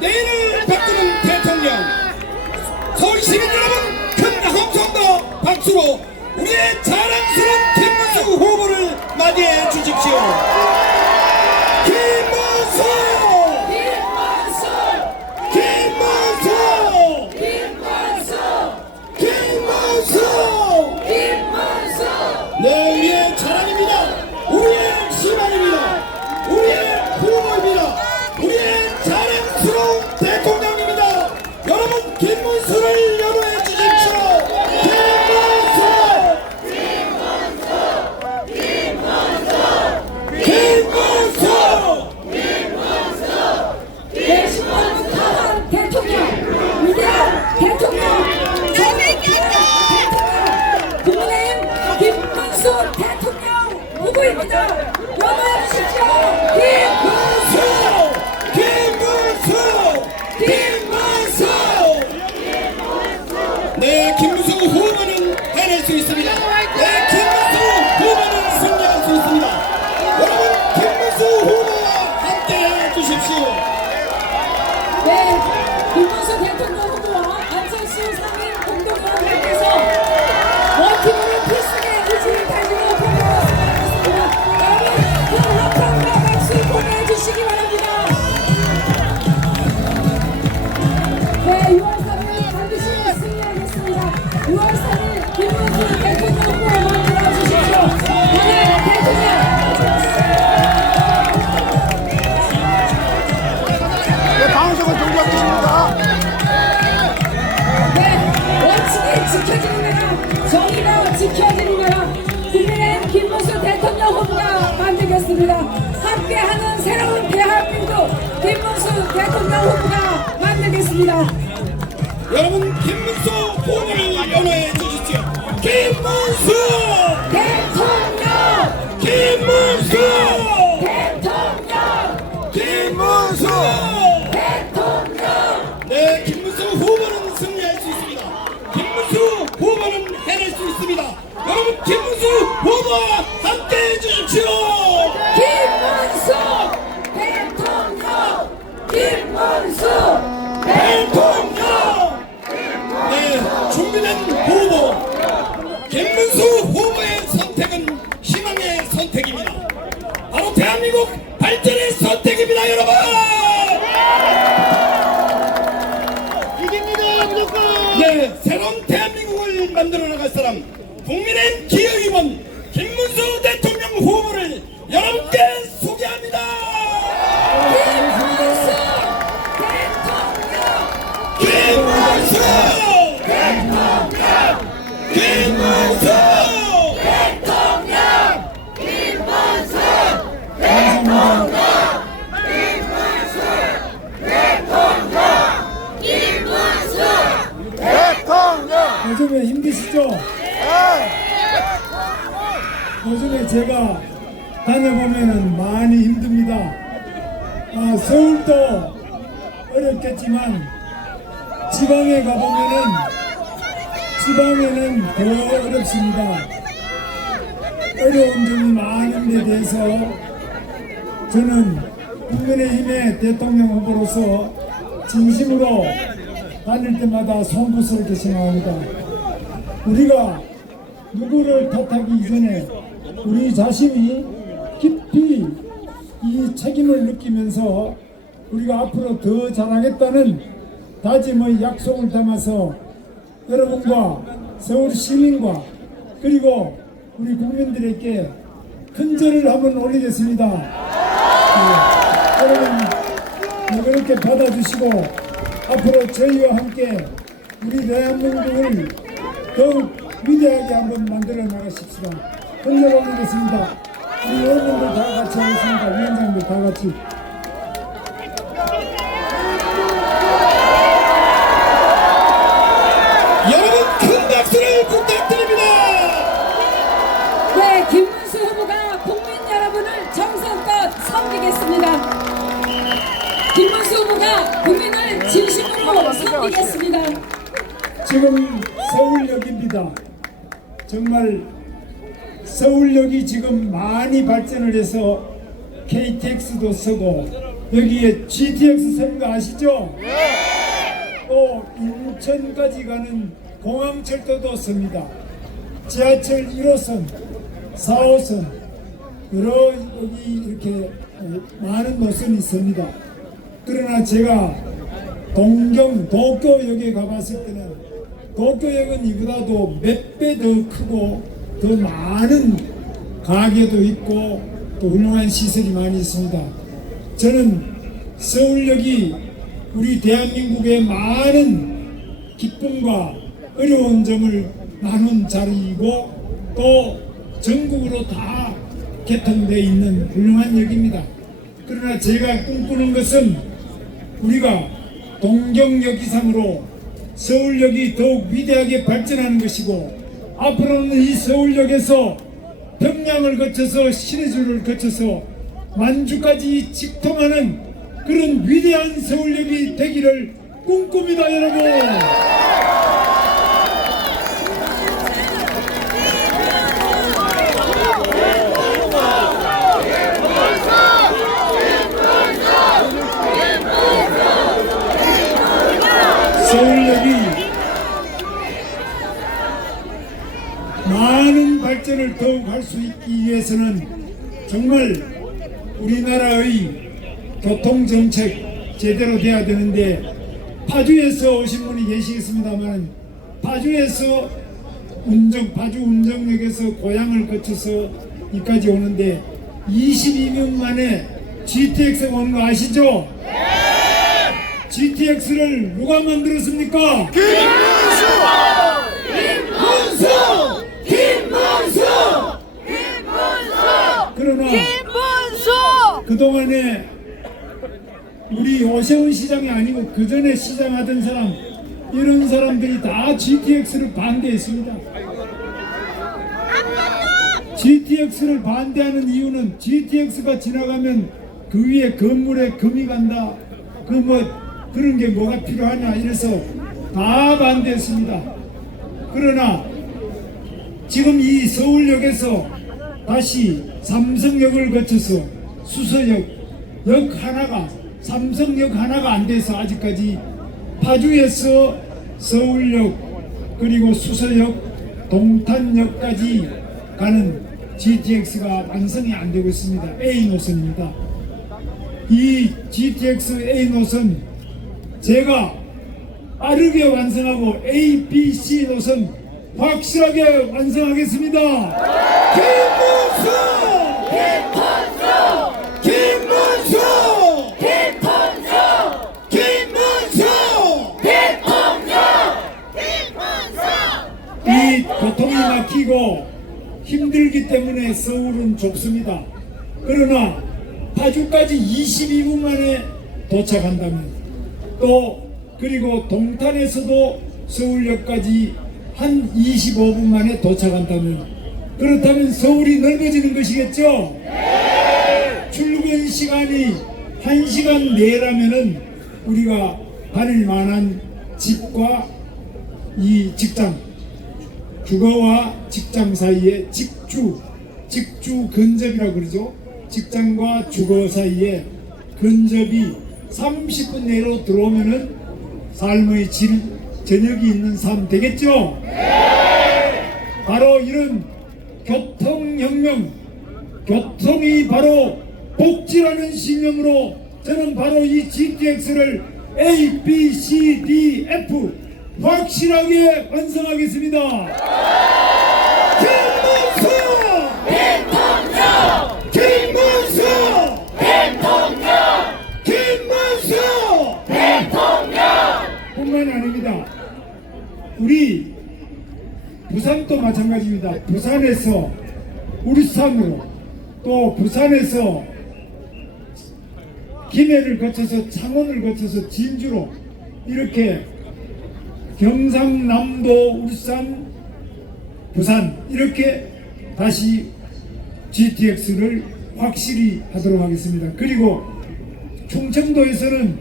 내일을 바꾸는 대통령, 서울 시민 여러분 큰 함성과 박수로 우리의 자랑스러운 김문수 후보를 맞이해 주십시오. 김문수! 김문수! 김문수! 김문수! 김문수! 김문수! 네, 우리의 자랑입니다. 우리의 희망입니다. 우리의 후보입니다. 우리의 자랑스러운 대통령입니다. 여러분 김문수를 연호해 주십시오. 네, 김문수 후보는 해낼 수 있습니다. 네, 김문수 후보는 승리할 수 있습니다. 여러분 김문수 후보와 함께 해주십시오. 네, 김문수 대통령 후보와 안철수 상임 공동의원님께서 원팀으로 필승의 의지를 가지고 공동을 수고하셨습니다. 여러분 협상과 박수 보내주시기 바랍니다. 네, 6월 3일 반드시 승리하겠습니다. 6월 3일 김문수 대통령 후보 만들어 주십시오. 오늘 대통령. 방송을 종료하겠습니다. 네, 원칙이 지켜지는 나라, 정의가 지켜지는 나라, 국민의 김문수 대통령 후보가 만들겠습니다. 함께하는 새로운 대한민국 김문수 대통령 후보가 만들겠습니다. 여러분 김문수 후보를 연호해 주십시오. 김문수! 대통령! 김문수! 대통령! 김문수! 대통령! 네, 김문수 후보는 승리할 수 있습니다. 김문수 후보는 해낼 수 있습니다. 여러분 김문수 후보와 함께 해주십시오. 김문수! 대통령! 김문수! 대통령! 네, 준비된 후보 김문수 후보의 선택은 희망의 선택입니다. 바로 대한민국 발전의 선택입니다, 여러분. 이깁니다, 무조건. 네, 새로운 대한민국을 만들어 나갈 사람 국민의힘 기획위원 김문수 대통령 후보를 여러분께 소개합니다. 김문수! 대통령! 김문수! 김문수! 대통령! 김문수! 대통령. 요즘에 힘드시죠? 요즘에 제가 다녀보면은 많이 힘듭니다. 서울도 어렵겠지만 지방에 가보면은 지방에는 더 어렵습니다. 어려운 점이 많은 데 대해서 저는 국민의힘의 대통령 후보로서 진심으로 다닐 때마다 송구스럽게 생각합니다. 우리가 누구를 탓하기 이전에 우리 자신이 깊이 이 책임을 느끼면서 우리가 앞으로 더 잘하겠다는 다짐의 약속을 담아서 여러분과 서울 시민과 그리고 우리 국민들에게 큰 절을 한번 올리겠습니다. 여러분 그렇게 받아주시고 앞으로 저희와 함께 우리 대한민국을 더욱 위대하게 한번 만들어 나가십시다. 흔들 올리겠습니다. 우리 의원님들 다 같이 하겠습니다. 위원장들 다 같이. 여러분 큰 박수를 부탁드립니다. 네, 김문수 후보가 국민 여러분을 정성껏 섬기겠습니다. 김문수 후보가 국민을 진심으로 섬기겠습니다. 지금 서울역입니다. 정말 서울역이 지금 많이 발전을 해서 KTX도 쓰고 여기에 GTX 서는 거 아시죠? 또 인천까지 가는 공항철도도 섭니다. 지하철 1호선, 4호선 여러 여기 이렇게 많은 노선이 있습니다. 그러나 제가 도쿄역에 가봤을 때는 도쿄역은 이보다도 몇 배 더 크고 더 많은 가게도 있고 또 훌륭한 시설이 많이 있습니다. 저는 서울역이 우리 대한민국의 많은 기쁨과 어려운 점을 나눈 자리이고 또 전국으로 다 개통되어 있는 훌륭한 역입니다. 그러나 제가 꿈꾸는 것은 우리가 동경역 이상으로 서울역이 더욱 위대하게 발전하는 것이고 앞으로는 이 서울역에서 평양을 거쳐서 신의주를 거쳐서 만주까지 직통하는 그런 위대한 서울역이 되기를 꿈꿉니다, 여러분. 서울역이 많은 발전을 더욱 할 수 있기 위해서는 정말 우리나라의 교통정책 제대로 돼야 되는데 파주에서 오신 분이 계시겠습니다만 파주에서 파주 운정역에서 고향을 거쳐서 여기까지 오는데 22년 만에 GTX가 오는 거 아시죠? GTX를 누가 만들었습니까? 김문수! 그러나 김문수! 그동안에 우리 오세훈 시장이 아니고 그 전에 시장하던 사람 이런 사람들이 다 GTX를 반대했습니다. GTX를 반대하는 이유는 GTX가 지나가면 그 위에 건물에 금이 간다. 그런 게 뭐가 필요하냐 이래서 다 반대했습니다. 그러나 지금 이 서울역에서 다시 삼성역을 거쳐서 수서역 하나가 삼성역 하나가 안 돼서 아직까지 파주에서 서울역 그리고 수서역 동탄역까지 가는 GTX가 완성이 안 되고 있습니다. A 노선입니다. 이 GTX A 노선 제가 빠르게 완성하고 A, B, C 노선 확실하게 완성하겠습니다. 김문수! 김문수! 이 교통이 막히고 힘들기 때문에 서울은 좁습니다. 그러나 파주까지 22분 만에 도착한다면 또 그리고 동탄에서도 서울역까지 한 25분 만에 도착한다면 그렇다면 서울이 넓어지는 것이겠죠? 출근 시간이 1시간 내라면은 우리가 다닐 만한 집과 이 직장 주거와 직장 사이에 직주 근접이라고 그러죠. 직장과 주거 사이에 근접이 30분 내로 들어오면은 삶의 질 저녁이 있는 삶 되겠죠? 바로 이런 교통혁명, 교통이 바로 복지라는 신념으로 저는 바로 이 GTX를 A, B, C, D, F 확실하게 완성하겠습니다. 김문수! 김문수! 뿐만 아닙니다. 우리 부산도 마찬가지입니다. 부산에서 울산으로 또 부산에서 김해를 거쳐서 창원을 거쳐서 진주로 이렇게 경상남도 울산 부산 이렇게 다시 GTX를 확실히 하도록 하겠습니다. 그리고 충청도에서는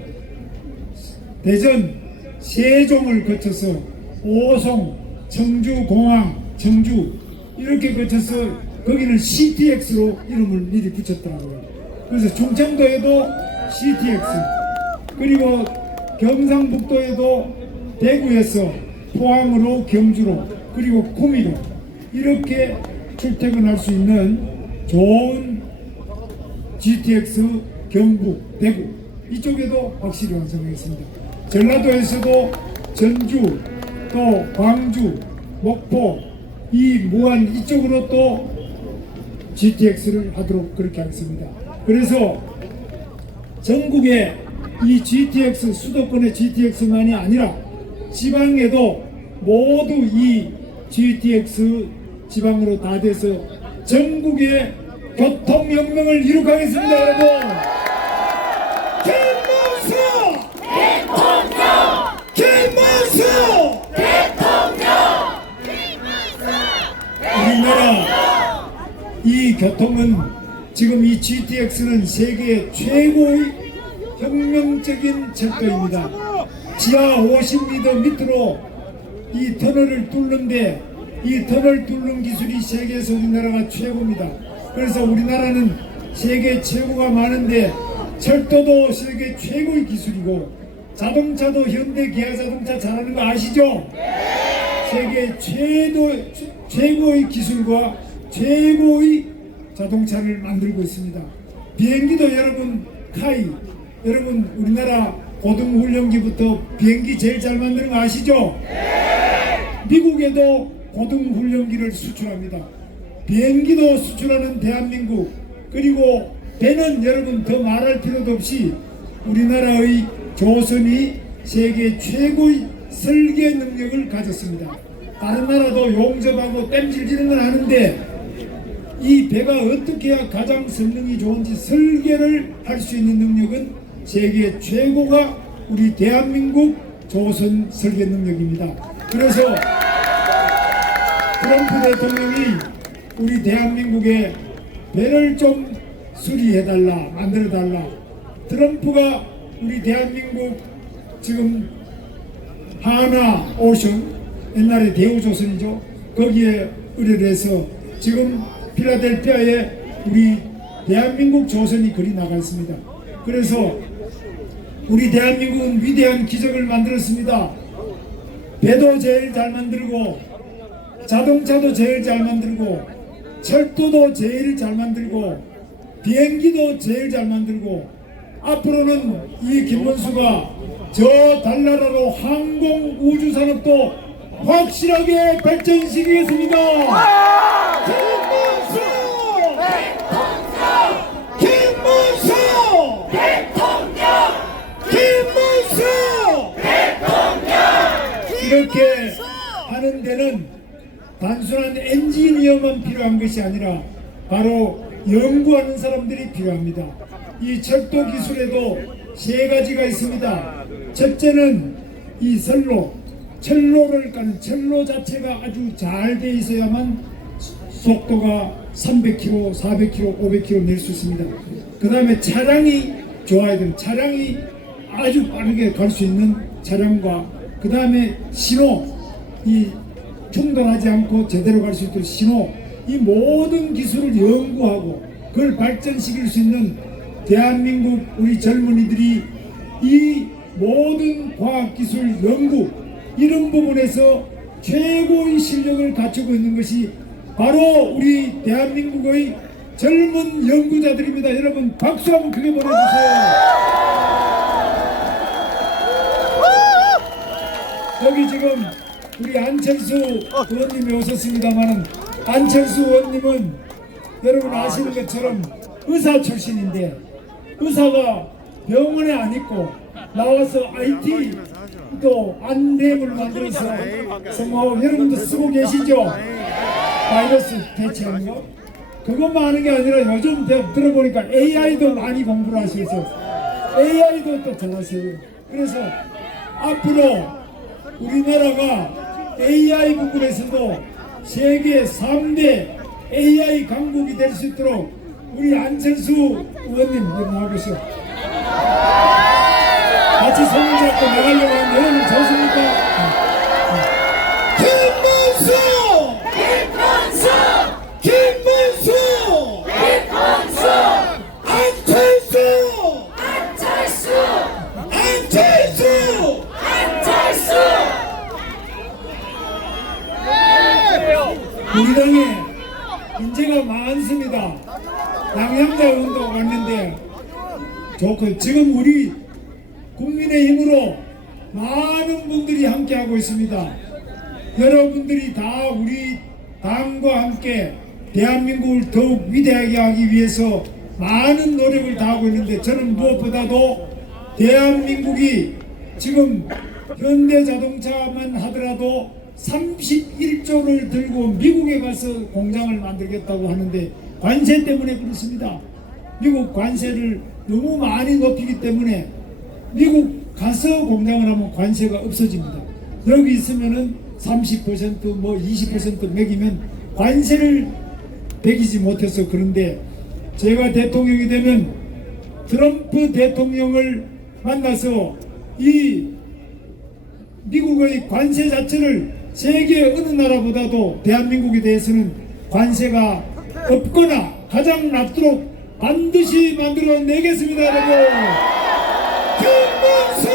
대전 세종을 거쳐서 오송 청주 공항 청주 이렇게 거쳐서 거기는 CTX로 이름을 미리 붙였더라고요. 그래서 충청도에도 CTX, 그리고 경상북도에도 대구에서 포항으로 경주로 그리고 구미로 이렇게 출퇴근할 수 있는 좋은 GTX 경북, 대구 이쪽에도 확실히 완성하겠습니다. 전라도에서도 전주, 또 광주, 목포, 이 무안 이쪽으로 또 GTX를 하도록 그렇게 하겠습니다. 그래서 전국에 이 GTX 수도권의 GTX만이 아니라 지방에도 모두 이 GTX 지방으로 다 돼서 전국의 교통혁명을 이룩하겠습니다. 여러분 김문수 우리나라 이 교통은 지금 이 GTX는 세계 최고의 혁명적인 철도입니다. 지하 50m 밑으로 이 터널을 뚫는데 이 터널 뚫는 기술이 세계에서 우리나라가 최고입니다. 그래서 우리나라는 세계 최고가 많은데 철도도 세계 최고의 기술이고 자동차도 현대 기아 자동차 잘하는 거 아시죠? 세계 최고의 기술과 최고의 자동차를 만들고 있습니다. 비행기도 여러분 카이, 여러분 우리나라 고등훈련기부터 비행기 제일 잘 만드는 거 아시죠? 미국에도 고등훈련기를 수출합니다. 비행기도 수출하는 대한민국, 그리고 배는 여러분 더 말할 필요도 없이 우리나라의 조선이 세계 최고의 설계 능력을 가졌습니다. 다른 나라도 용접하고 땜질지는 건 아는데 이 배가 어떻게 해야 가장 성능이 좋은지 설계를 할 수 있는 능력은 세계 최고가 우리 대한민국 조선 설계 능력입니다. 그래서 트럼프 대통령이 우리 대한민국에 배를 좀 수리해달라, 만들어달라. 트럼프가 우리 대한민국 지금 하나 오션, 옛날에 대우조선이죠. 거기에 의뢰를 해서 지금 필라델피아에 우리 대한민국 조선이 그리 나가 있습니다. 그래서 우리 대한민국은 위대한 기적을 만들었습니다. 배도 제일 잘 만들고 자동차도 제일 잘 만들고 철도도 제일 잘 만들고 비행기도 제일 잘 만들고 앞으로는 이 김문수가 저 달나라로 항공 우주 산업도 확실하게 발전시키겠습니다. 김문수! 김문수! 김문수! 이렇게 하는 데는 단순한 엔지니어만 필요한 것이 아니라 바로 연구하는 사람들이 필요합니다. 이 철도 기술에도 세 가지가 있습니다. 첫째는 이 철로를 까는 철로 자체가 아주 잘 돼 있어야만 속도가 300km, 400km, 500km 낼 수 있습니다. 그 다음에 차량이 좋아야 됩니다. 차량이 아주 빠르게 갈 수 있는 차량과 그 다음에 신호, 이 충돌하지 않고 제대로 갈 수 있도록 신호, 이 모든 기술을 연구하고 그걸 발전시킬 수 있는 대한민국 우리 젊은이들이 이 모든 과학기술 연구 이런 부분에서 최고의 실력을 갖추고 있는 것이 바로 우리 대한민국의 젊은 연구자들입니다. 여러분 박수 한번 크게 보내주세요. 여기 지금 우리 안철수 의원님이 오셨습니다만 안철수 의원님은 여러분 아시는 것처럼 의사 출신인데 의사가 병원에 안 있고 나와서 IT 또 안랩을 만들어서 성공하고 여러분도 쓰고 계시죠? 바이러스 대체하는 거 그것만 하는 게 아니라 요즘 들어보니까 AI도 많이 공부를 하셔서 AI도 또 잘하세요. 그래서 앞으로 우리나라가 AI 부분에서도 세계 3대 AI 강국이 될 수 있도록 우리 안철수 의원님 나와보시오. 같이 손을 잡고 나가려고 하는데 여러분 좋습니까? 김문수! 김문수! 안철수! 우리 당에 문제가 많습니다. 양양자 운동 왔는데 좋고 지금 우리 국민의힘으로 많은 분들이 함께하고 있습니다. 여러분들이 다 우리 당과 함께 대한민국을 더욱 위대하게 하기 위해서 많은 노력을 다하고 있는데 저는 무엇보다도 대한민국이 지금 현대자동차만 하더라도 31조를 들고 미국에 가서 공장을 만들겠다고 하는데 관세 때문에 그렇습니다. 미국 관세를 너무 많이 높이기 때문에 미국 가서 공장을 하면 관세가 없어집니다. 여기 있으면은 30% 뭐 20% 매기면 관세를 매기지 못해서 그런데 제가 대통령이 되면 트럼프 대통령을 만나서 이 미국의 관세 자체를 세계 어느 나라보다도 대한민국에 대해서는 관세가 없거나 가장 낮도록 반드시 만들어 내겠습니다, 여러분. 김문수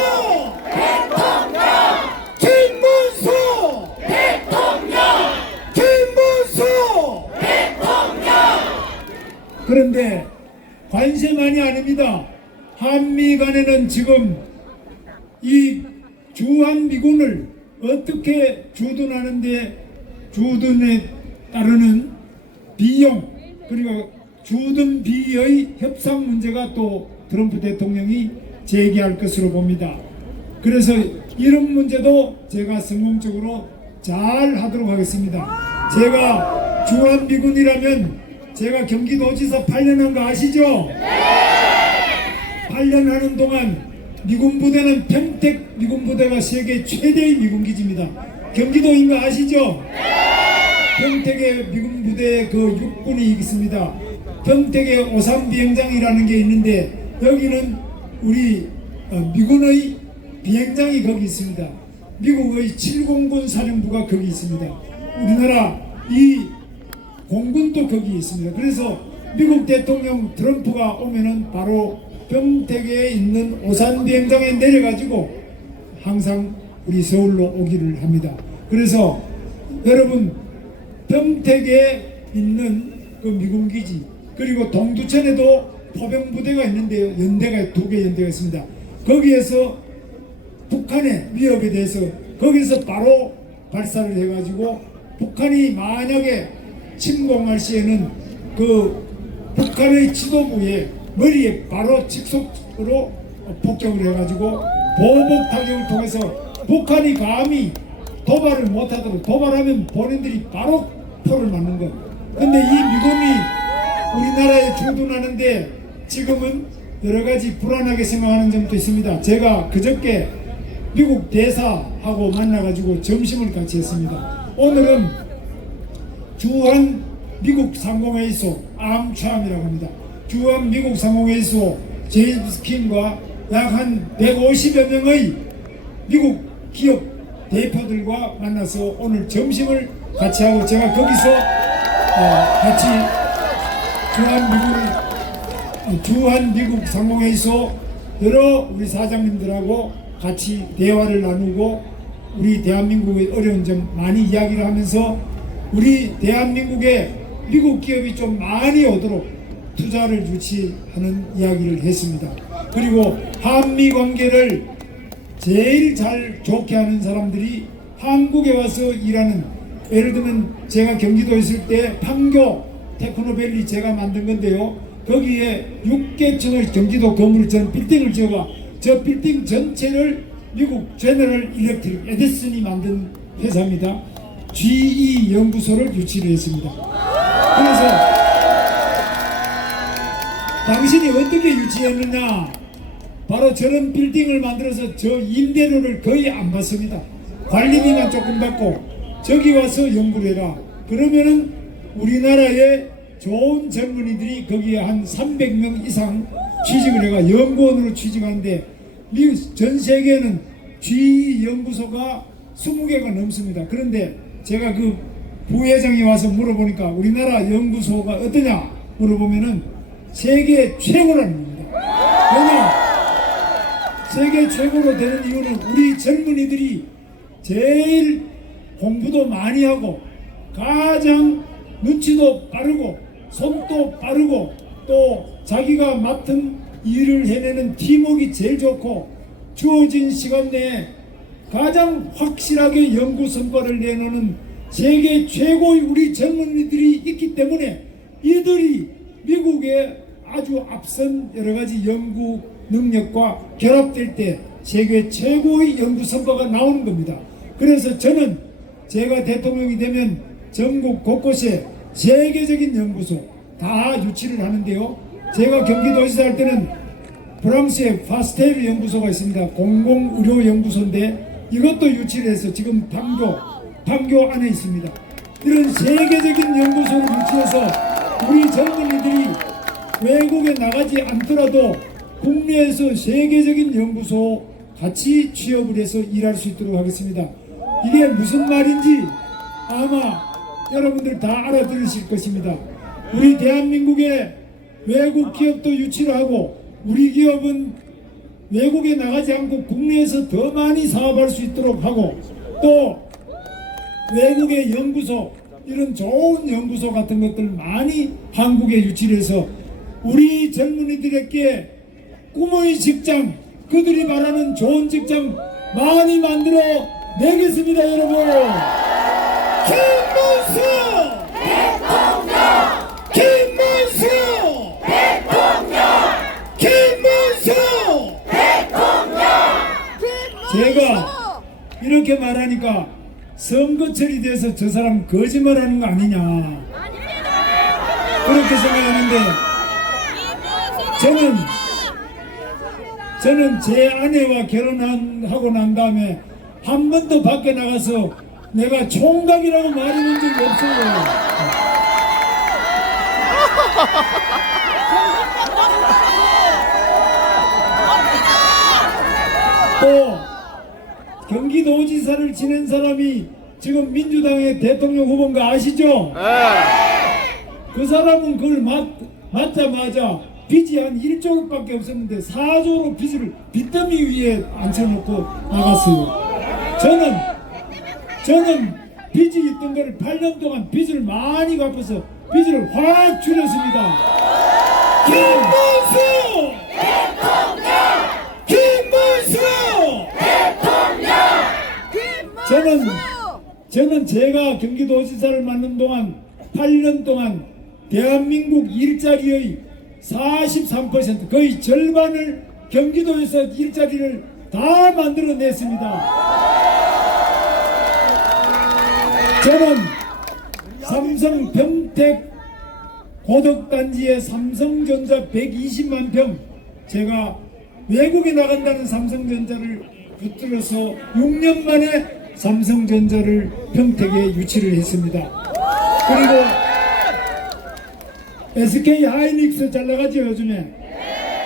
대통령! 김문수 대통령! 김문수 대통령! 그런데 관세만이 아닙니다. 한미 간에는 지금 이 주한미군을 어떻게 주둔하는데 주둔에 따르는 비용 그리고 주둔비의 협상 문제가 또 트럼프 대통령이 제기할 것으로 봅니다. 그래서 이런 문제도 제가 성공적으로 잘 하도록 하겠습니다. 제가 주한미군이라면 제가 경기도지사 8년 한 거 아시죠? 8년 하는 동안 미군 부대는 평택 미군 부대가 세계 최대의 미군 기지입니다. 경기도인 거 아시죠? 평택에 미군 부대 그 육군이 있습니다. 평택에 오산 비행장이라는 게 있는데 여기는 우리 미군의 비행장이 거기 있습니다. 미국의 7공군 사령부가 거기 있습니다. 우리나라 이 공군도 거기 있습니다. 그래서 미국 대통령 트럼프가 오면은 바로 평택에 있는 오산 비행장에 내려가지고 항상 우리 서울로 오기를 합니다. 그래서 여러분 평택에 있는 그 미군기지 그리고 동두천에도 포병부대가 있는데요. 연대가 2개 연대가 있습니다. 거기에서 북한의 위협에 대해서 거기서 바로 발사를 해가지고 북한이 만약에 침공할 시에는 그 북한의 지도부에 머리에 바로 직속으로 폭격을 해가지고 보복 타격을 통해서 북한이 감히 도발을 못하도록 도발하면 본인들이 바로 포를 맞는 것. 근데 이 미군이 우리나라에 주둔하는데 지금은 여러가지 불안하게 생각하는 점도 있습니다. 제가 그저께 미국 대사하고 만나가지고 점심을 같이 했습니다. 오늘은 주한 미국 상공회의소 암참이라고 합니다. 주한 미국 상공회의소 제임스 킴과 약 한 150여 명의 미국 기업 대표들과 만나서 오늘 점심을 같이 하고 제가 거기서 같이 주한 미국 상공회의소 여러 우리 사장님들하고 같이 대화를 나누고 우리 대한민국의 어려운 점 많이 이야기를 하면서 우리 대한민국에 미국 기업이 좀 많이 오도록 투자를 유치하는 이야기를 했습니다. 그리고 한미 관계를 제일 잘 좋게 하는 사람들이 한국에 와서 일하는 예를 들면 제가 경기도에 있을 때 판교 테크노밸리 제가 만든 건데요. 거기에 6개층의 경기도 건물을 전 빌딩을 지어가 저 빌딩 전체를 미국 제너럴 일렉트릭 에디슨이 만든 회사입니다. GE 연구소를 유치를 했습니다. 그래서 당신이 어떻게 유치했느냐? 바로 저런 빌딩을 만들어서 저 임대료를 거의 안 받습니다. 관리비만 조금 받고 저기 와서 연구를 해라. 그러면은 우리나라의 좋은 젊은이들이 거기에 한 300명 이상 취직을 해가 연구원으로 취직하는데 미국 전 세계에는 GE 연구소가 20개가 넘습니다. 그런데 제가 그 부회장이 와서 물어보니까 우리나라 연구소가 어떠냐 물어보면은 세계 최고라는 겁니다. 왜냐? 세계 최고로 되는 이유는 우리 젊은이들이 제일 공부도 많이 하고 가장 눈치도 빠르고 손도 빠르고 또 자기가 맡은 일을 해내는 팀워크가 제일 좋고 주어진 시간 내에 가장 확실하게 연구 성과를 내놓는 세계 최고의 우리 젊은이들이 있기 때문에 이들이 미국의 아주 앞선 여러가지 연구 능력과 결합될 때 세계 최고의 연구 성과가 나오는 겁니다. 그래서 저는 제가 대통령이 되면 전국 곳곳에 세계적인 연구소 다 유치를 하는데요. 제가 경기도에서 할 때는 프랑스의 파스텔 연구소가 있습니다. 공공의료연구소인데 이것도 유치를 해서 지금 판교 안에 있습니다. 이런 세계적인 연구소를 유치해서 우리 젊은이들이 외국에 나가지 않더라도 국내에서 세계적인 연구소 같이 취업을 해서 일할 수 있도록 하겠습니다. 이게 무슨 말인지 아마 여러분들 다 알아들으실 것입니다. 우리 대한민국의 외국 기업도 유치를 하고 우리 기업은 외국에 나가지 않고 국내에서 더 많이 사업할 수 있도록 하고 또 외국의 연구소 이런 좋은 연구소 같은 것들 많이 한국에 유치를 해서 우리 젊은이들에게 꿈의 직장 그들이 말하는 좋은 직장 많이 만들어 내겠습니다. 여러분 김문수 김문수 김문수 제가 이렇게 말하니까 선거철이 돼서 저 사람 거짓말하는 거 아니냐 그렇게 생각하는데 저는 제 아내와 결혼하고 난 다음에 한 번도 밖에 나가서 내가 총각이라고 말해본 적이 없어요. 또 경기도지사를 지낸 사람이 지금 민주당의 대통령 후보인 거 아시죠? 그 사람은 그걸 맞자마자 빚이 한 1조밖에 없었는데 4조로 빚더미 위에 앉혀놓고 나갔어요. 저는 빚이 있던 걸 8년 동안 빚을 많이 갚아서 빚을 확 줄였습니다. 김문수! 김문수! 저는 제가 경기도지사를 맡는 동안 8년 동안 대한민국 일자리의 43% 거의 절반을 경기도에서 일자리를 다 만들어냈습니다. 저는 삼성 평택 고덕단지의 삼성전자 120만 평 제가 외국에 나간다는 삼성전자를 붙들어서 6년 만에 삼성전자를 평택에 유치를 했습니다. 그리고 SK 하이닉스 잘 나가죠 요즘에.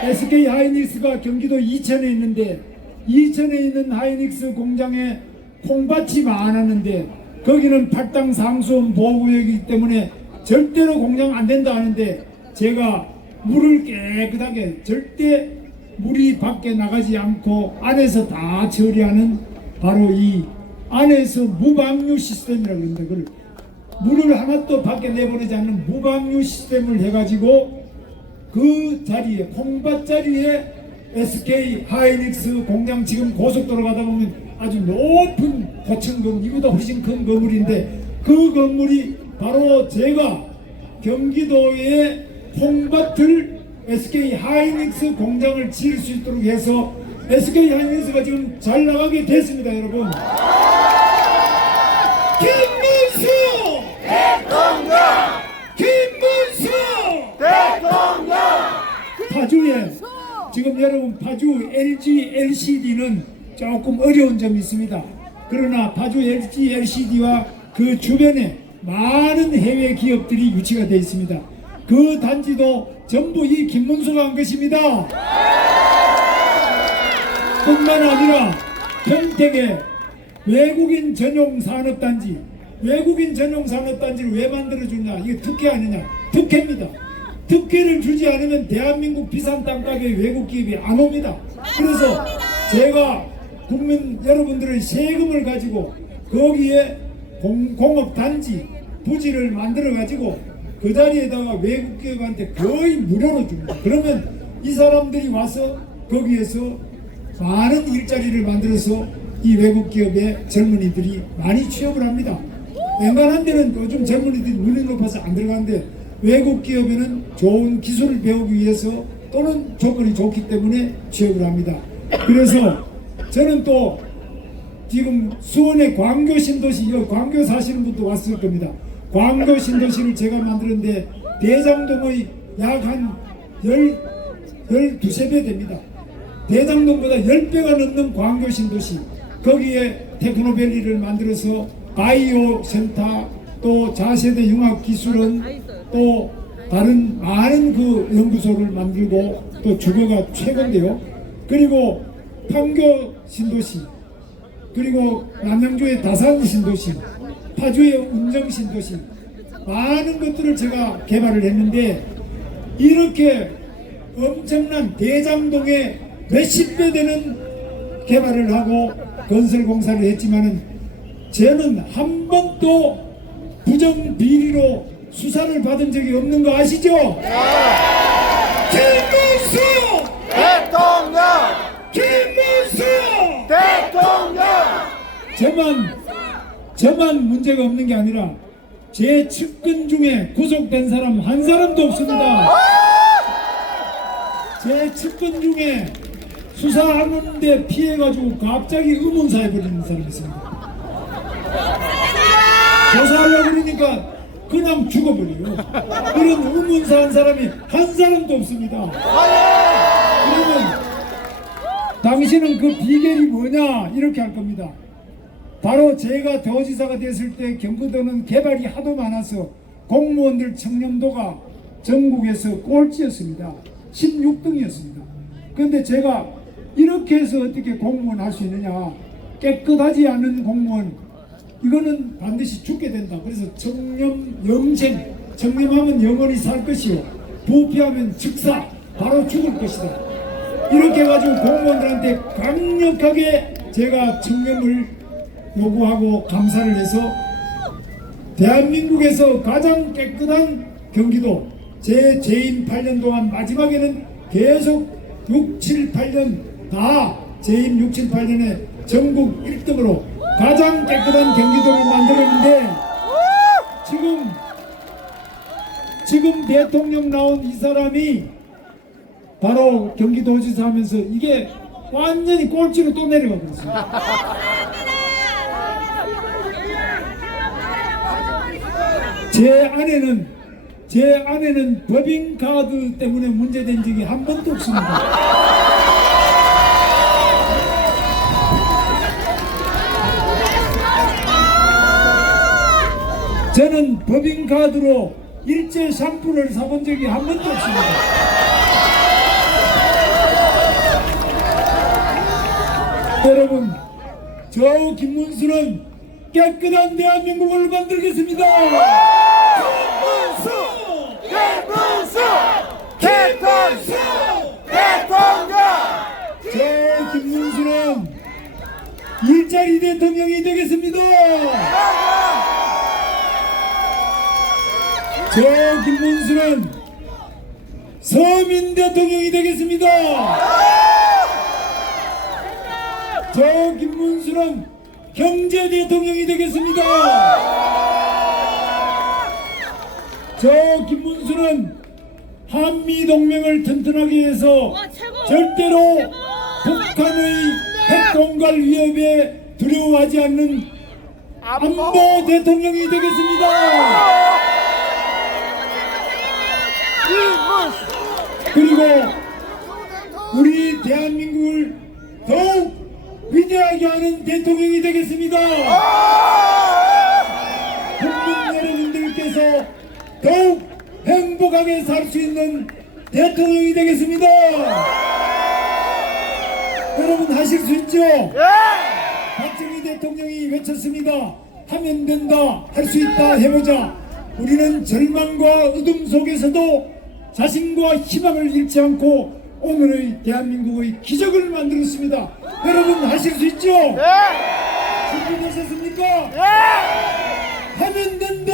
SK 하이닉스가 경기도 이천에 있는데 이천에 있는 하이닉스 공장에 콩밭이 많았는데 거기는 팔당 상수원 보호구역이기 때문에 절대로 공장 안 된다 하는데 제가 물을 깨끗하게 절대 물이 밖에 나가지 않고 안에서 다 처리하는 바로 이 안에서 무방류 시스템이라고 그러는데 그걸 물을 하나도 밖에 내보내지 않는 무방류 시스템을 해가지고 그 자리에 콩밭 자리에 SK 하이닉스 공장 지금 고속도로 가다 보면 아주 높은 고층 건물 이보다 훨씬 큰 건물인데 그 건물이 바로 제가 경기도에 콩밭을 SK 하이닉스 공장을 지을 수 있도록 해서 SK 하이닉스가 지금 잘 나가게 됐습니다. 여러분 김문수 대통령 김문수 대통령 파주에 지금 여러분 파주 LG LCD는 조금 어려운 점이 있습니다. 그러나 파주 LG LCD와 그 주변에 많은 해외 기업들이 유치가 되어 있습니다. 그 단지도 전부 이 김문수가 한 것입니다. 뿐만 아니라 평택에 외국인 전용 산업단지 외국인 전용 산업단지를 왜 만들어주냐 이게 특혜 아니냐 특혜입니다. 특혜를 주지 않으면 대한민국 비싼 땅가격에 외국 기업이 안 옵니다. 그래서 제가 국민 여러분들의 세금을 가지고 거기에 공업단지 부지를 만들어 가지고 그 자리에다가 외국 기업한테 거의 무료로 줍니다. 그러면 이 사람들이 와서 거기에서 많은 일자리를 만들어서 이 외국 기업의 젊은이들이 많이 취업을 합니다. 웬만한 데는 요즘 젊은이들이 눈이 높아서 안 들어가는데 외국 기업에는 좋은 기술을 배우기 위해서 또는 조건이 좋기 때문에 취업을 합니다. 그래서 저는 또 지금 수원의 광교 신도시, 광교 사시는 분도 왔을 겁니다. 광교 신도시를 제가 만드는데 대장동의 약 한 12배 됩니다. 대장동보다 10배가 넘는 광교 신도시, 거기에 테크노밸리를 만들어서 바이오 센터, 또 차세대 융합기술원, 또 다른 많은 그 연구소를 만들고 또 주거가 최고인데요. 그리고 판교 신도시, 그리고 남양주의 다산 신도시, 파주의 운정 신도시, 많은 것들을 제가 개발을 했는데 이렇게 엄청난 대장동에 몇십 배 되는 개발을 하고 건설 공사를 했지만은 저는 한 번도 부정 비리로 수사를 받은 적이 없는 거 아시죠? 김문수 대통령! 김문수 대통령! 저만 문제가 없는 게 아니라 제 측근 중에 구속된 사람 한 사람도 없습니다. 제 측근 중에 수사하는데 피해가지고 갑자기 의문사해버리는 사람이 있습니다. 조사하려고 그러니까 그냥 죽어버려요. 그런 의문사한 사람이 한 사람도 없습니다. 그러면 당신은 그 비결이 뭐냐 이렇게 할 겁니다. 바로 제가 도지사가 됐을 때 경기도는 개발이 하도 많아서 공무원들 청렴도가 전국에서 꼴찌였습니다. 16등이었습니다. 그런데 제가 이렇게 해서 어떻게 공무원 할 수 있느냐, 깨끗하지 않은 공무원 이거는 반드시 죽게 된다. 그래서 청렴 영생, 청렴하면 영원히 살 것이요 부패하면 즉사 바로 죽을 것이다. 이렇게 해가지고 공무원들한테 강력하게 제가 청렴을 요구하고 감사를 해서 대한민국에서 가장 깨끗한 경기도, 제 재임 8년 동안 마지막에는 계속 6, 7, 8년 다 재임 6, 7, 8년에 전국 1등으로 가장 깨끗한 경기도를 만들었는데 지금 대통령 나온 이 사람이 바로 경기도지사 하면서 이게 완전히 꼴찌로 또 내려가고 있어요. 제 아내는 법인카드 때문에 문제된 적이 한 번도 없습니다. 저는 법인카드로 일제 샴푸를 사본 적이 한 번도 없습니다. 여러분, 저 김문수는 깨끗한 대한민국을 만들겠습니다. 대통령! 저 김문수는 일자리 대통령이 되겠습니다. 저 김문수는 서민 대통령이 되겠습니다. 저 김문수는 경제 대통령이 되겠습니다. 저 김문수는 한미동맹을 튼튼하게 해서 절대로 북한의 핵공갈 위협에 두려워하지 않는 안보 대통령이 되겠습니다. 그리고 우리 대한민국을 더욱 위대하게 하는 대통령이 되겠습니다. 국민 여러분들께서 더욱 행복하게 살 수 있는 대통령이 되겠습니다. 여러분 하실 수 있죠? 박정희 대통령이 외쳤습니다. 하면 된다, 할 수 있다, 해보자. 우리는 절망과 어둠 속에서도 자신과 희망을 잃지 않고 오늘의 대한민국의 기적을 만들었습니다. 여러분 하실 수 있죠? 준비되셨습니까? 하면 된다.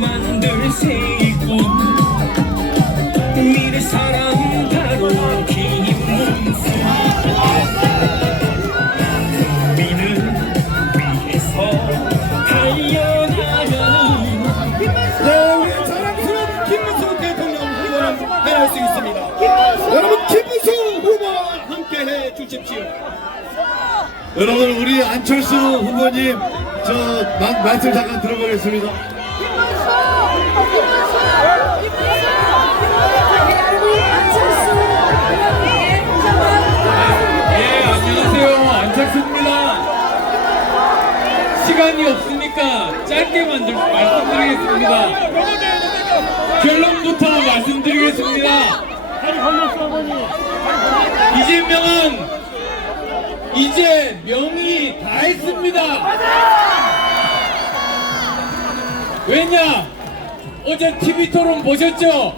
만들 새 있고 미래 사랑 바로 김문수 우리는 위에서 달려나가는 네, 우리 자랑스러운 김문수 대통령 후보는 해낼 수 있습니다. 여러분 김문수 후보와 함께해 주십시오. 여러분 우리 안철수 후보님 말씀 잠깐 들어보겠습니다. 예, 안녕하세요. 안철수입니다. 시간이 없으니까 짧게 말씀드리겠습니다. 결론부터 말씀드리겠습니다. 이재명은 이제 명이 다 했습니다. 왜냐? 어제 TV 토론 보셨죠?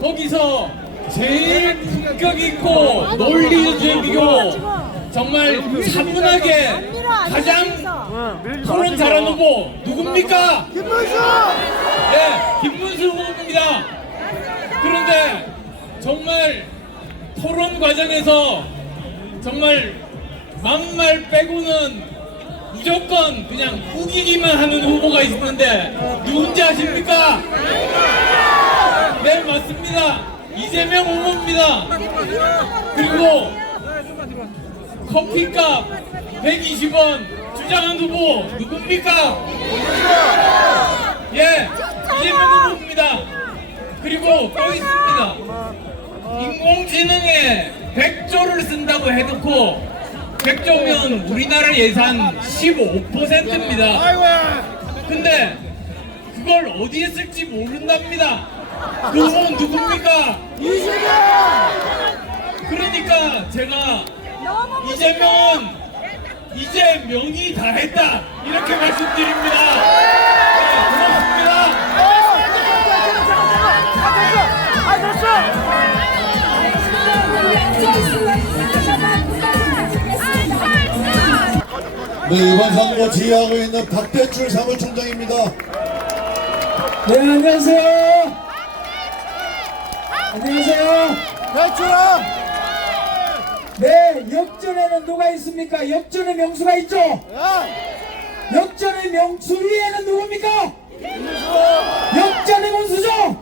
거기서 제일 품격 있고 논리적이고 정말 차분하게 가장 토론 잘하는 후보 누굽니까? 김문수! 네, 김문수 후보입니다. 그런데 정말 토론 과정에서 정말 막말 빼고는 무조건 그냥 우기기만 하는 후보가 있었는데 누군지 아십니까? 네, 맞습니다. 이재명 후보입니다. 그리고 커피값 120원 주장한 후보 누굽니까? 예, 이재명 후보입니다. 그리고 또 있습니다. 인공지능에 100조를 쓴다고 해놓고 100조면 우리나라 예산 15%입니다. 근데 그걸 어디에 쓸지 모른답니다. 그 후보는 누굽니까? 그러니까 제가 이재명은 이제 명이 다 했다 이렇게 말씀드립니다. 네, 고맙습니다. 네, 이번 선거 지휘하고 있는 박대출 사무총장입니다. 네, 안녕하세요. 안녕하세요. 대출아! 네, 역전에는 누가 있습니까? 역전의 명수가 있죠? 역전의 명수 위에는 누굽니까? 역전의 문수죠?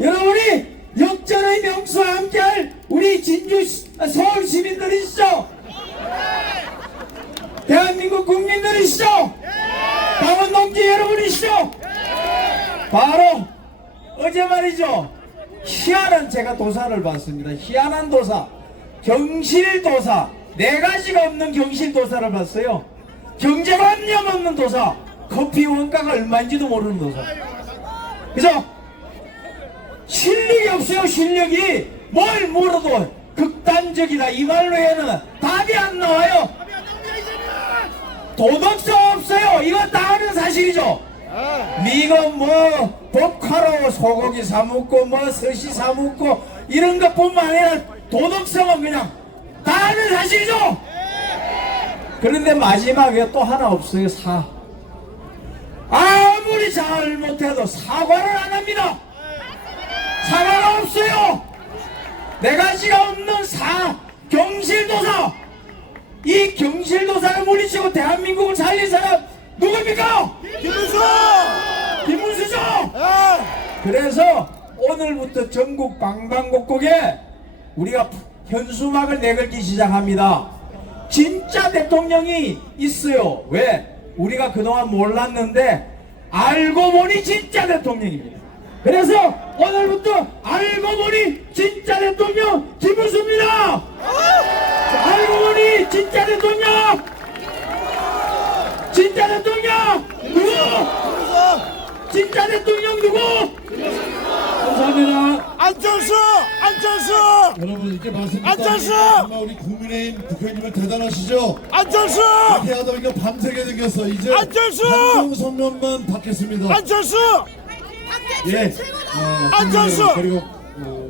여러분이 역전의 명수와 함께할 우리 서울 시민들이시죠? 대한민국 국민들이시죠? 강원 동지 여러분이시죠? 바로 어제 말이죠. 희한한 제가 도사를 봤습니다. 희한한 도사, 경실도사, 네 가지가 없는 경실도사를 봤어요. 경제관념 없는 도사, 커피 원가가 얼마인지도 모르는 도사. 그죠? 실력이 없어요. 실력이 뭘 물어도 극단적이다 이 말로 해는 답이 안 나와요. 도덕성 없어요. 이거 다 아는 사실이죠. 미국 뭐 복화로 소고기 사 먹고 뭐 스시 사 먹고 이런 것뿐만 아니라 도덕성은 그냥 다 아는 사실이죠. 그런데 마지막에 또 하나 없어요. 아무리 잘못해도 사과를 안 합니다. 사과가 없어요. 네 가지가 없는 경실도사. 이 경실도사를 물리치고 대한민국을 살린 사람 누굽니까? 김문수! 김문수죠. 그래서 오늘부터 전국 방방곡곡에 우리가 현수막을 내걸기 시작합니다. 진짜 대통령이 있어요. 왜? 우리가 그동안 몰랐는데 알고 보니 진짜 대통령입니다. 그래서 오늘부터 알고 보니 진짜 대통령 김문수입니다. 알고 보니 진짜 대통령, 진짜 대통령 누구? 진짜 대통령 누구? 감사합니다. 안철수! 안철수! 여러분 이렇게 말씀드리다 안철수! 정말 우리 국민의힘 국회의원님은 대단하시죠? 안철수! 이렇게 하다 보니까 밤새게 생겼어. 이제 안철수! 선명만 받겠습니다. 안철수! 예, 안철수! 그리고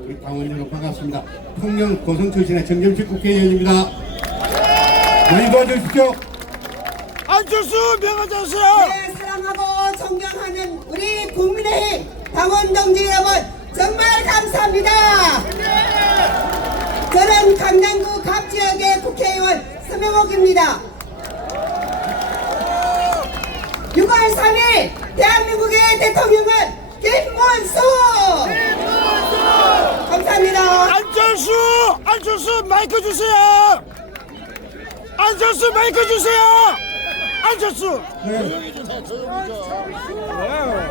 우리 당원 여러분 반갑습니다. 통영 고성 출신의 정점식 국회의원입니다. 많이 도와주십시오. 안철수 명하자세요. 네, 사랑하고 존경하는 우리 국민의힘 당원 동지 여러분 정말 감사합니다. 저는 강남구 갑지역의 국회의원 서명옥입니다. 6월 3일 대한민국의 대통령은 김문수! 감사합니다. 안철수! 안철수 마이크 주세요. 안철수 마이크 주세요. 안철수!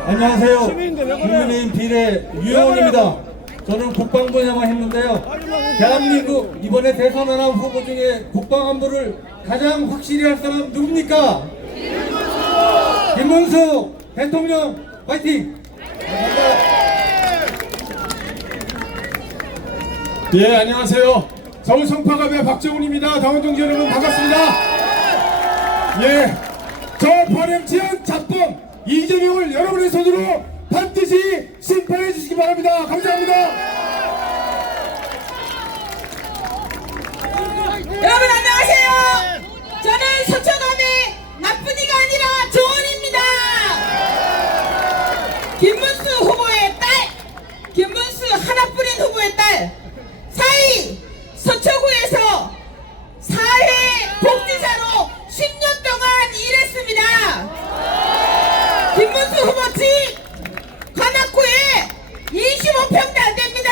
안녕하세요. 국민의힘 비례 유영훈입니다. 저는 국방 분야만 했는데요. 대한민국 이번에 대선하는 후보 중에 국방 안보를 가장 확실히 할 사람 누굽니까? 김문수 대통령 파이팅! 예, 안녕하세요. 서울 성파갑의 박정훈입니다. 당원 동지 여러분 반갑습니다. 예, 저 발행치한 잡범 이재명을 여러분의 손으로 반드시 심판해 주시기 바랍니다. 감사합니다. 여러분 안녕하세요. 저는 서초동의 나쁜이가 아니라 조언입니다. 김문수 후보의 딸, 김문수 하나뿐인 후보의 딸, 사이 서초구에서 사회복지사로 10년 동안 일했습니다. 김문수 후보 집 관악구에 25평도 안 됩니다.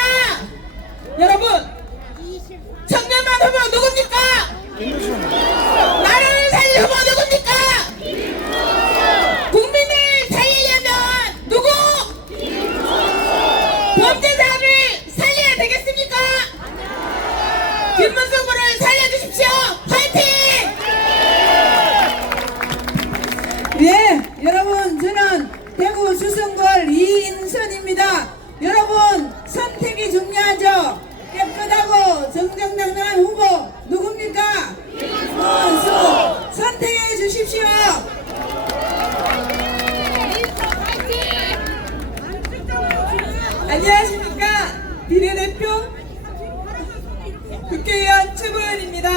여러분, 청년만 후보 누굽니까? 나라를 살릴 후보 누굽니까? 국민을 살리려면 누구? 범죄자를 살려야 되겠습니까? 김문수 후보를 살려주십시오. 파이팅! 네, 여러분 저는 대구 수성구 이인선입니다. 여러분 선택이 중요하죠. 깨끗하고 정정당당한 후보 누굽니까? 김문수 선택해 주십시오. 안녕하십니까? 비례대표 국회의원 추부은입니다.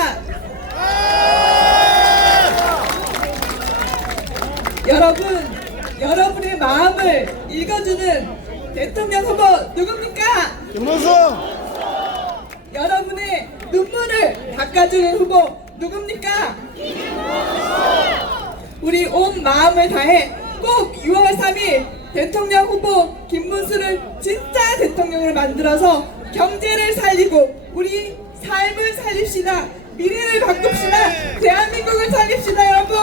여러분의 마음을 읽어주는 대통령 후보 누굽니까? 김문수! 여러분의 눈물을 닦아주는 후보 누굽니까? 우리 온 마음을 다해 꼭 6월 3일 대통령 후보 김문수를 진짜 대통령으로 만들어서 경제를 살리고 우리 삶을 살립시다. 미래를 바꿉시다. 대한민국을 살립시다, 여러분.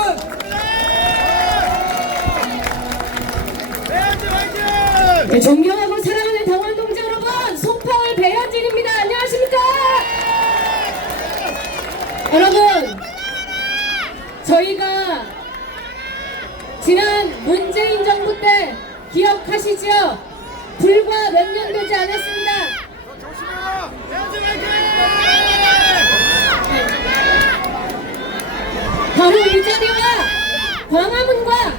네, 존경하고 사랑하는 당원 동지 여러분, 송파울 배현진입니다. 안녕하십니까? 여러분, 저희가 지난 문재인 정부 때 기억하시죠? 불과 몇 년 되지 않았습니다. 바로 이 자리와 광화문과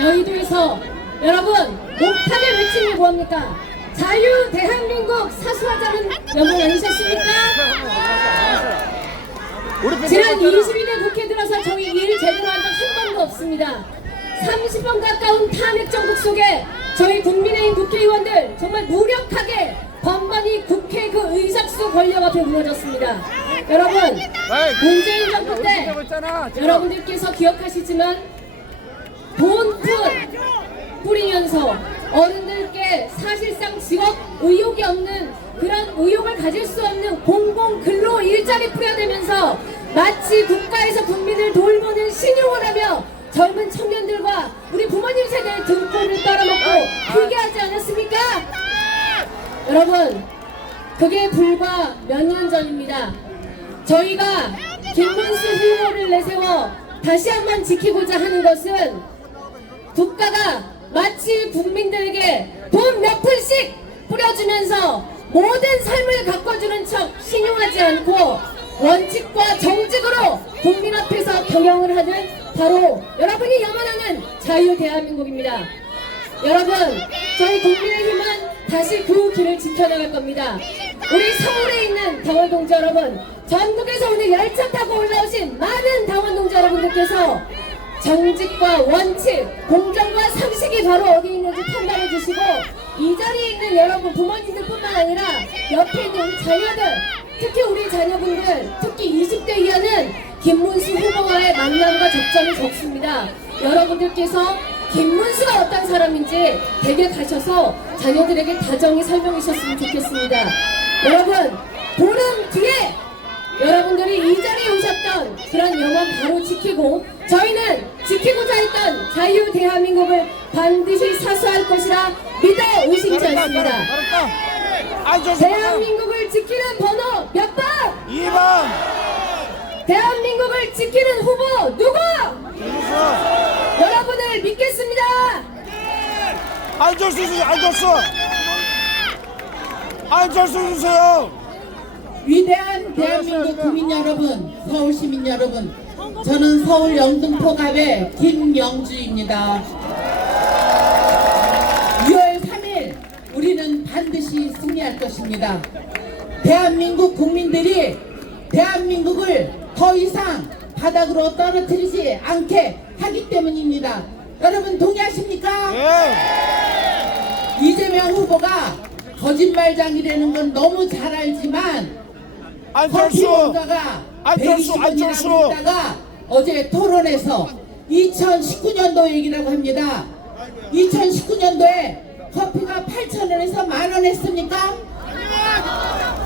여의도에서 여러분 못하게 외친 게 뭐합니까? 자유 대한민국 사수하자는 여러분 아니셨습니까? 지난 22대 국회 들어서 저희 일 제대로 한 적 한 번도 없습니다. 30번 가까운 탄핵 정국 속에 저희 국민의힘 국회의원들 정말 무력하게 번번이 국회 그 의석수 권력 앞에 무너졌습니다. 여러분, 문재인 정부 때 여러분들께서 기억하시지만 돈푼 뿌리면서 어른들께 사실상 직업 의욕이 없는 그런 의욕을 가질 수 없는 공공근로 일자리 뿌려대면서 마치 국가에서 국민을 돌보는 신용을 하며 젊은 청년들과 우리 부모님 세대의 등골을 떨어먹고 피기하지 않았습니까? 여러분, 그게 불과 몇 년 전입니다. 저희가 김문수 후보를 내세워 다시 한번 지키고자 하는 것은 국가가 마치 국민들에게 돈 몇 푼씩 뿌려주면서 모든 삶을 가꿔주는 척 신용하지 않고 원칙과 정직으로 국민 앞에서 경영을 하는 바로 여러분이 염원하는 자유 대한민국입니다. 여러분, 저희 국민의힘은 다시 그 길을 지켜나갈 겁니다. 우리 서울에 있는 당원 동지 여러분, 전국에서 오늘 열차 타고 올라오신 많은 당원 동지 여러분들께서 정직과 원칙, 공정과 상식이 바로 어디 있는지 판단해 주시고, 이 자리에 있는 여러분 부모님들 뿐만 아니라 옆에 있는 우리 자녀들, 특히 우리 자녀분들, 특히 20대 이하는 김문수 후보와의 만남과 접점이 적습니다. 여러분들께서 김문수가 어떤 사람인지 댁에 가셔서 자녀들에게 다정히 설명해 주셨으면 좋겠습니다. 여러분, 보름 뒤에 여러분들이 이 자리에 오셨던 그런 영원 바로 지키고, 저희는 지키고자 했던 자유 대한민국을 반드시 사수할 것이라 믿어 의심치 않습니다. 대한민국을 지키는 번호 몇 번? 2번. 대한민국을 지키는 후보 누구? 여러분을 믿겠습니다. 안철수 주세요. 안철수 주세요. 위대한 대한민국 국민 여러분, 서울 시민 여러분, 저는 서울 영등포갑의 김영주입니다. 6월 3일 우리는 반드시 승리할 것입니다. 대한민국 국민들이 대한민국을 더 이상 바닥으로 떨어뜨리지 않게 하기 때문입니다. 여러분 동의하십니까? 이재명 후보가 거짓말장이라는 건 너무 잘 알지만 커피 원가가 120원이라고 했다가 어제 토론에서 2019년도 얘기라고 합니다. 2019년도에 커피가 8,000원에서 만원 했습니까?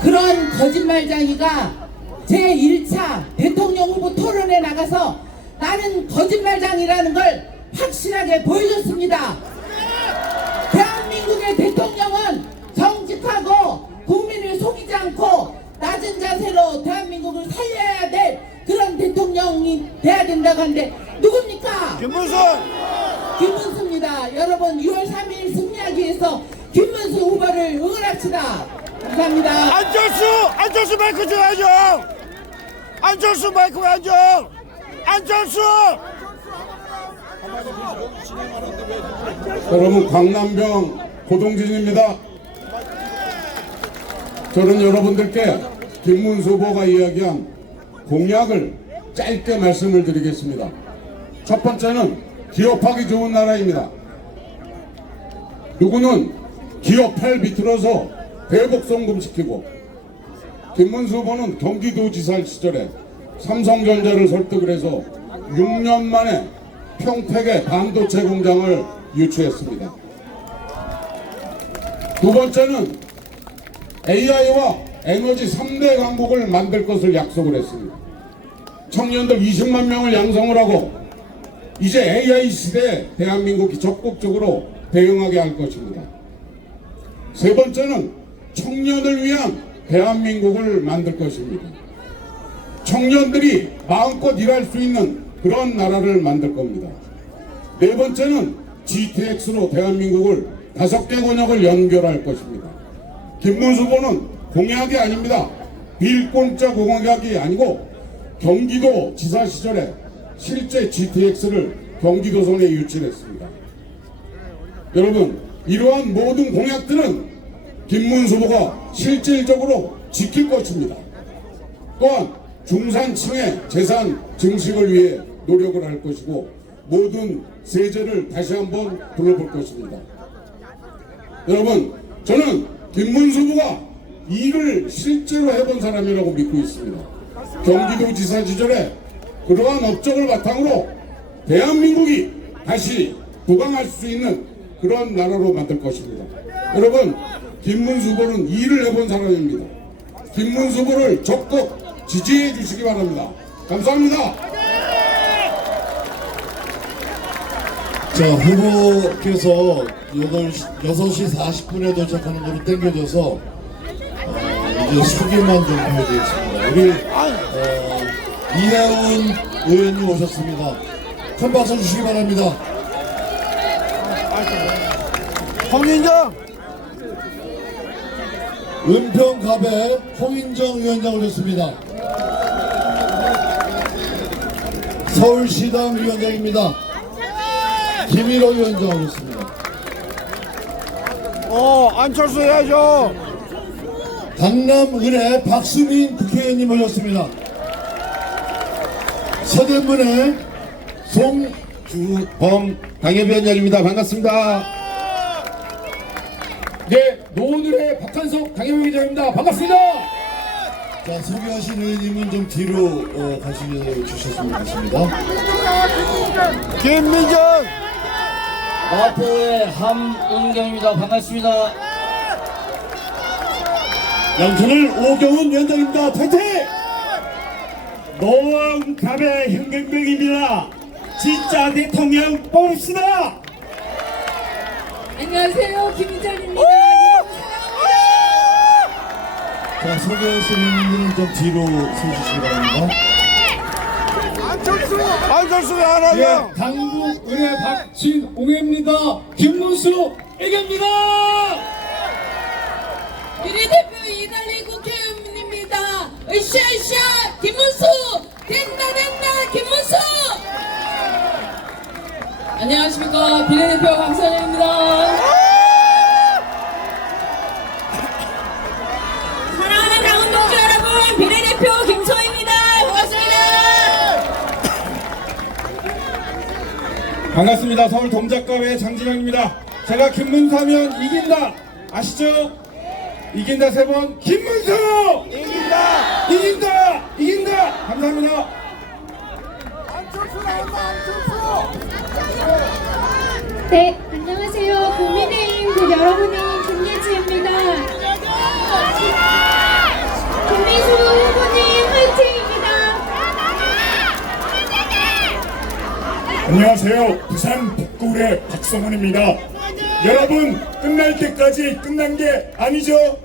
그런 거짓말장이가 제1차 대통령 후보 토론에 나가서 나는 거짓말장이라는 걸 확실하게 보여줬습니다. 대한민국의 대통령은 정직하고 국민을 속이지 않고 낮은 자세로 대한민국을 살려야 될 그런 대통령이 돼야 된다고 하는데 누굽니까? 김문수입니다. 여러분 6월 3일 승리하기 위해서 김문수 후보를 응원합시다. 감사합니다. 안철수 마이크 줘야죠. 안철수 마이크 왜 안 줘? 안철수. 여러분, 광남병 고동진입니다. 저는 여러분들께 김문수 후보가 이야기한 공약을 짧게 말씀을 드리겠습니다. 첫 번째는 기업하기 좋은 나라입니다. 누구는 기업 팔 비틀어서 대북 송금시키고, 김문수 후보는 경기도지사 시절에 삼성전자를 설득을 해서 6년 만에 평택에 반도체 공장을 유치했습니다. 두 번째는 AI와 에너지 3대 강국을 만들 것을 약속을 했습니다. 청년들 20만 명을 양성을 하고 이제 AI 시대에 대한민국이 적극적으로 대응하게 할 것입니다. 세 번째는 청년을 위한 대한민국을 만들 것입니다. 청년들이 마음껏 일할 수 있는 그런 나라를 만들 겁니다. 네 번째는 GTX로 대한민국을 5개 권역을 연결할 것입니다. 김문수 후보는 공약이 아닙니다. 빌공짜 공약이 아니고 경기도 지사 시절에 실제 GTX를 경기도선에 유치했습니다. 여러분, 이러한 모든 공약들은 김문수 후보가 실질적으로 지킬 것입니다. 또한 중산층의 재산 증식을 위해 노력을 할 것이고 모든 세제를 다시 한번 불러볼 것입니다. 여러분, 저는 김문수 후보가 일을 실제로 해본 사람이라고 믿고 있습니다. 경기도지사 시절에 그러한 업적을 바탕으로 대한민국이 다시 부강할 수 있는 그런 나라로 만들 것입니다. 여러분, 김문수 후보는 일을 해본 사람입니다. 김문수 후보를 적극 지지해 주시기 바랍니다. 감사합니다. 자, 후보께서 6시 40분에 도착하는 걸로 땡겨져서 이제 소개만 좀 해드리겠습니다. 우리 이혜원 의원님 오셨습니다. 큰 박수 주시기 바랍니다. 홍인정 은평갑의 홍인정 위원장 오셨습니다. 서울시당 위원장입니다. 김일호 위원장 오셨습니다. 안철수 해야죠. 강남을의 박수민 국회의원님 오셨습니다. 서대문의 송주범 당협위원장입니다. 반갑습니다. 네, 노원을의 박한석 당협위원장입니다. 반갑습니다. 자, 소개하신 의원님은 좀 뒤로 가주셨으면 좋겠습니다. 김민정 마포의 함은경입니다. 반갑습니다. 영천을 오경훈 위원장입니다. 파이팅! 노원갑의 현경병입니다. 진짜 대통령 뽑읍시다. 안녕하세요, 김희정입니다. 자, 소개하신 의원님은 좀 뒤로 서주시기 바랍니다. 안철수 왜 안 하죠? 예, 강북을의 박진웅입니다. 김문수 이깁니다. 비례대표 이달리 국회의원입니다. 으쌰으쌰 김문수 된다 김문수. 안녕하십니까 비례대표 강선영입니다. 사랑하는 당원 동지 여러분, 비례대표 김소희입니다. 반갑습니다. 반갑습니다. 서울 동작갑의 장진영입니다. 제가 김문수 하면 이긴다 아시죠? 이긴다 3번 김문수! 이긴다. 이긴다! 이긴다! 감사합니다. 네, 안녕하세요. 국민의힘 여러분의 김예지입니다. 김민수 후보님 화이팅입니다. 안녕하세요. 부산 북구의 박성훈입니다. 여러분, 끝날 때까지 끝난 게 아니죠?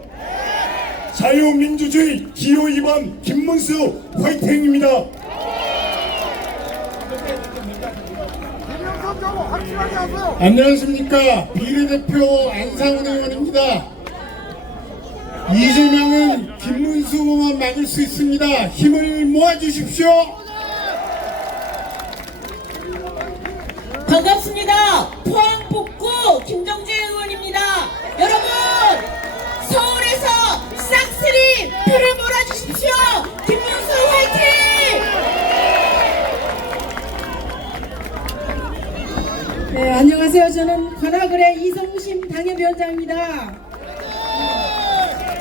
자유민주주의 기호 2번 김문수 화이팅입니다. 안녕하십니까. 비례대표 안상훈 의원입니다. 이재명은 김문수 후보만 막을 수 있습니다. 힘을 모아주십시오. 반갑습니다. 포항 북구 김정재 의원입니다. 여러분 서울에서 싹쓸이 표를 몰아주십시오. 김문수 화이팅! 네, 안녕하세요. 저는 관악을의 이성심 당협위원장입니다.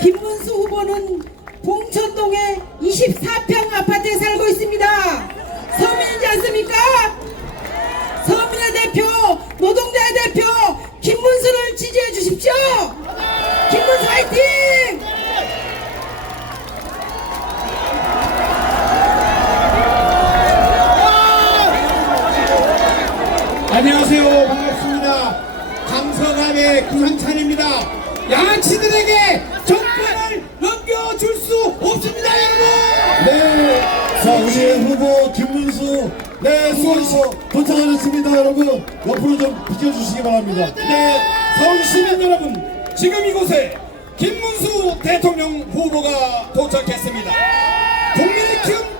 김문수 후보는 봉천동의 24평 아파트에 살고 있습니다. 서민이지 않습니까? 서민의 대표, 노동자의 대표 김문수를 지지해 주십시오. 김문수 화이팅! 안녕하세요. 반갑습니다. 강서갑의 구상찬입니다. 양아치들에게 정권을 넘겨줄 수 없습니다, 여러분. 네. 자, 우리의 후보 김문수 수고하셔서 도착하셨습니다. 여러분, 옆으로 좀 비켜주시기 바랍니다. 네, 서울 시민 여러분, 지금 이곳에 김문수 대통령 후보가 도착했습니다. 국민이 키운